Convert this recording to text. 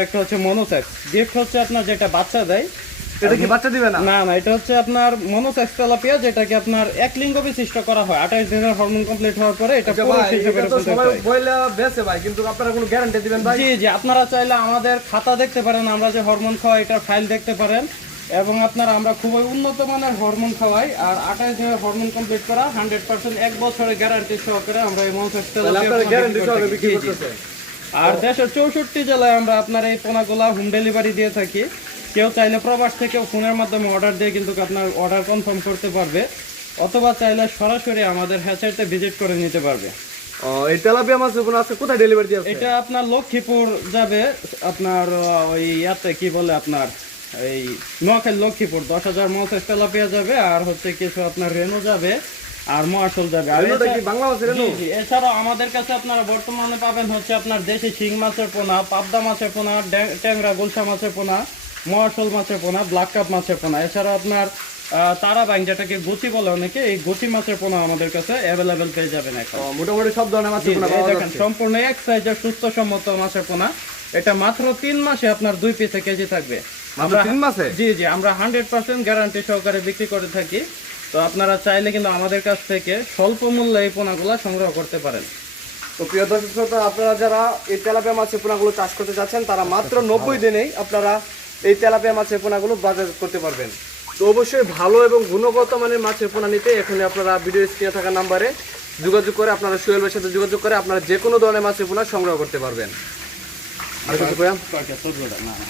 একটা হচ্ছে monosex gift হচ্ছে আপনার যেটা বাচ্চা দেয়। এটা কি বাচ্চা দিবে না? না না, এটা হচ্ছে আপনার মনোসেক্স তেলাপিয়া, যেটাকে আপনার এক লিঙ্গ বিশিষ্ট করা হয় 28 দিনের হরমোন কমপ্লিট হওয়ার পরে এটা আচ্ছা পুরুষ ভাই, হিসেবে এটা তো রূপান্তরিত সবাই হয়। বইলা বেচে ভাই, কিন্তু আপনারা কোনো গ্যারান্টি দিবেন ভাই? জি জি, আপনারা চাইলে আমাদের খাতা দেখতে পারেন, আমরা যে হরমোন খাওয়াই এটার ফাইল দেখতে পারেন, এবং আপনারা আমরা খুবই উন্নত মানের হরমোন খাওয়াই। আর 28 দিনের হরমোন কমপ্লিট করা 100% এক বছরের গ্যারান্টি সহকারে আমরা এই মনোসেক্স তাহলে আপনারা গ্যারান্টি সহকারে বিক্রি তেলাপিয়া করতেছেন? আর দেশের 64 জেলায় আমরা আপনার এই পোনাগুলা হোম ডেলিভারি দিয়ে থাকি। কেউ চাইলে প্রবাস থেকেও ফোনের মাধ্যমে অর্ডার দিয়ে কিন্তু আপনার অর্ডার কনফার্ম করতে পারবে, অথবা চাইলে সরাসরি আমাদের হ্যাচারিতে ভিজিট করে নিতে পারবে। ও, এই তেলাপিয়া মাছ এখন আজকে কোথায় ডেলিভারি দিয়ে এটা আপনার লক্ষ্মীপুর যাবে, আপনার ওই ইয়াতে কি বলে আপনার এই নোয়াখালী লক্ষ্মীপুর 10,000 মৌসেস তেলাপিয়া যাবে, আর হচ্ছে কিছু আপনার রেনু যাবে, আর মহাশোল যাবে। আর রেনুটা কি বাংলা মাছের রেনু? জি জি, এছাড়াও আমাদের কাছে আপনারা বর্তমানে পাবেন হচ্ছে আপনার দেশি শিং মাছের পোনা, পাবদা মাছের পোনা, ট্যাংরা গুলশা মাছের পোনা, মহাশোল মাছের পোনা, ব্ল্যাক কাপ মাছের পোনা। এছাড়াও আপনার তারাবাইং, যেটাকে গুচি বলে অনেকে, এই গুচি মাছের পোনা আমাদের কাছে অ্যাভেলেবেল পেয়ে যাবেন এখন। মোটামুটি সব ধরনের মাছ জি, পোনা এই পাওয়া দেখেন যাচ্ছে। সম্পূর্ণ এক সাইজের সুস্থসম্মত মাছের পোনা। এটা মাত্র 3 মাসে আপনার 2 পিসে কেজি থাকবে। মাত্র 3 মাসে? জি জি, আমরা 100% গ্যারান্টি সহকারে বিক্রি করে থাকি। তো আপনারা চাইলে কিন্তু আমাদের কাছ থেকে স্বল্প মূল্যে এই পোনাগুলো সংগ্রহ করতে পারেন। তো প্রিয় দর্শক শ্রোতা, আপনারা যারা এই তেলাপিয়া মাছের পোনাগুলো চাষ করতে যাচ্ছেন, তারা মাত্র 90 দিনেই আপনারা এই তেলাপিয়া মাছের পোনাগুলো বাজার করতে পারবেন। তো অবশ্যই ভালো এবং গুণগত মানের মাছের পোনা নিতে এখানে আপনারা ভিডিও স্ক্রিনে থাকা নাম্বারে যোগাযোগ করে, আপনারা সোহেল ভাইয়ের সাথে যোগাযোগ করে আপনারা যে কোনো ধরনের মাছের পোনা সংগ্রহ করতে পারবেন। আর কিছু কইয়াম? কয়টা? 14টা? না না।